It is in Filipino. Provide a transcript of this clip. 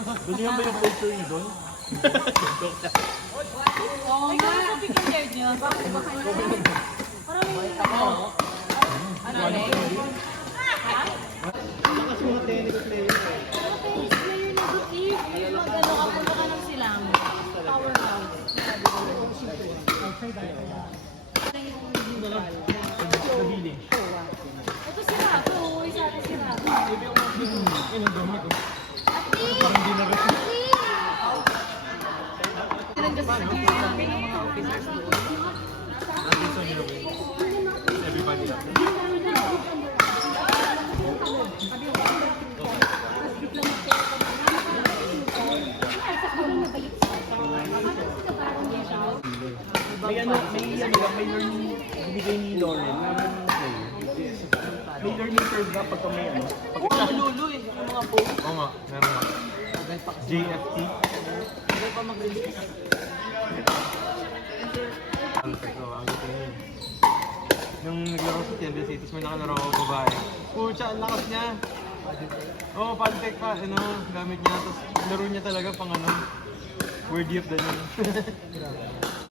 Gusto niyo ba yung culture niyo doon? Oo nga. Sa picture niyo. Bakit ba kayo? Parang may ano eh? Ha? Kasi mga tennis player. Pero tennis player na Steve. Yung mag-ano ka, punta ka ng silang. Powerhouse. Nabili. Ito si Rato. Uuwi sa atin si Rato. Yan ang dami ko. Ati! Parang di na rin. Ati! Nandiyan sa security namin ng mga officers doon. Nandito nyo. Everybody up. May learning binigay ni Lauren na may learning curve na pagka may ano. Mga lulu eh. Yung mga post. Oo nga, meron nga. JFT. Hindi pa mag-release. Ang gusto yun. Nung naglaro sa Tienda City, may nakalaro ako babae. Pucha, ang lakas niya. Oo, pantek pa. Ano, gamit niya. Tapos laro niya talaga pang ano, worthy of the name.